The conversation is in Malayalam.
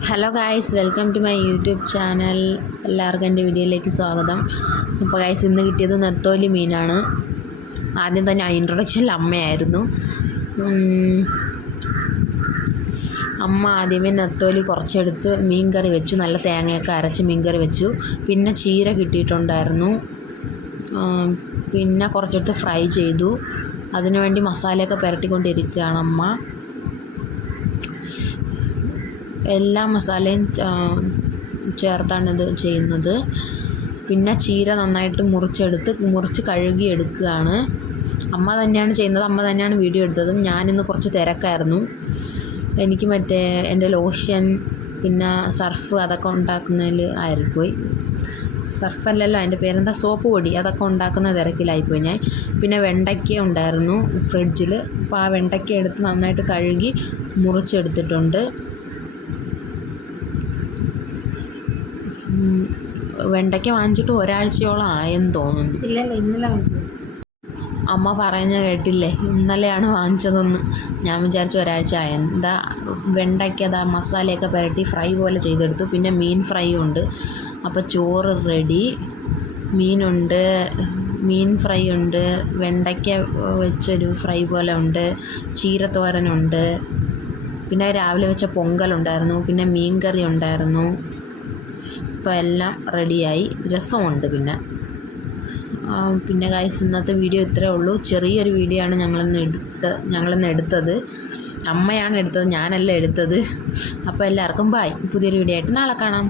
Hello guys, welcome to my YouTube channel. എല്ലാവർക്കും എൻ്റെ വീഡിയോയിലേക്ക് സ്വാഗതം. അപ്പോൾ ഗായ്സ്, ഇന്ന് കിട്ടിയത് നെത്തോലി മീനാണ്. ആദ്യം തന്നെ ഇൻട്രൊഡക്ഷനിൽ അമ്മയായിരുന്നു. അമ്മ ആദ്യമേ നെത്തോലി കുറച്ചെടുത്ത് മീൻ കറി വെച്ചു, നല്ല തേങ്ങയൊക്കെ അരച്ച് മീൻ കറി വെച്ചു. പിന്നെ ചീര കിട്ടിയിട്ടുണ്ടായിരുന്നു. പിന്നെ കുറച്ചെടുത്ത് ഫ്രൈ ചെയ്തു. അതിനുവേണ്ടി മസാലയൊക്കെ പുരട്ടിക്കൊണ്ടിരിക്കുകയാണ് അമ്മ. എല്ലാ മസാലയും ചേർത്താണ് ഇത് ചെയ്യുന്നത്. പിന്നെ ചീര നന്നായിട്ട് മുറിച്ച് കഴുകി എടുക്കുകയാണ്. അമ്മ തന്നെയാണ് ചെയ്യുന്നത്, അമ്മ തന്നെയാണ് വീഡിയോ എടുത്തതും. ഞാനിന്ന് കുറച്ച് തിരക്കായിരുന്നു. എനിക്ക് എൻ്റെ ലോഷൻ പിന്നെ സർഫ് അതൊക്കെ ഉണ്ടാക്കുന്നതിൽ ആയിപ്പോയി. സർഫല്ലല്ലോ, അതിൻ്റെ പേരെന്താ, സോപ്പ് പൊടി, അതൊക്കെ ഉണ്ടാക്കുന്ന തിരക്കിലായിപ്പോയി ഞാൻ. പിന്നെ വെണ്ടയ്ക്ക ഉണ്ടായിരുന്നു ഫ്രിഡ്ജിൽ. അപ്പോൾ ആ വെണ്ടയ്ക്ക എടുത്ത് നന്നായിട്ട് കഴുകി മുറിച്ചെടുത്തിട്ടുണ്ട്. വെണ്ടയ്ക്ക വാങ്ങിച്ചിട്ട് ഒരാഴ്ചയോളം ആയെന്ന് തോന്നുന്നു. ഇല്ലല്ലോ, ഇന്നലെ വാങ്ങിച്ചത്. അമ്മ പറയുന്ന കേട്ടില്ലേ, ഇന്നലെയാണ് വാങ്ങിച്ചതെന്ന്. ഞാൻ വിചാരിച്ചു ഒരാഴ്ച ആയെന്ന്. എന്താ വെണ്ടയ്ക്ക മസാലയൊക്കെ പുരട്ടി ഫ്രൈ പോലെ ചെയ്തെടുത്തു. പിന്നെ മീൻ ഫ്രൈ ഉണ്ട്. അപ്പോൾ ചോറ് റെഡി. മീൻ ഫ്രൈ ഉണ്ട്, വെണ്ടയ്ക്ക വെച്ചൊരു ഫ്രൈ പോലെ ഉണ്ട്, ചീരത്തോരനുണ്ട്, പിന്നെ രാവിലെ വെച്ച പൊങ്കലുണ്ടായിരുന്നു, പിന്നെ മീൻ കറി ഉണ്ടായിരുന്നു. ഇപ്പോൾ എല്ലാം റെഡിയായി. രസമുണ്ട്. പിന്നെ ഗൈസ്, ഇന്നത്തെ വീഡിയോ ഇത്രയേ ഉള്ളൂ. ചെറിയൊരു വീഡിയോ ആണ് ഞങ്ങളിന്ന് എടുത്തത്. അമ്മയാണ് എടുത്തത്, ഞാനല്ല എടുത്തത്. അപ്പോൾ എല്ലാവർക്കും ബൈ. പുതിയൊരു വീഡിയോ ആയിട്ട് നാളെ കാണാം.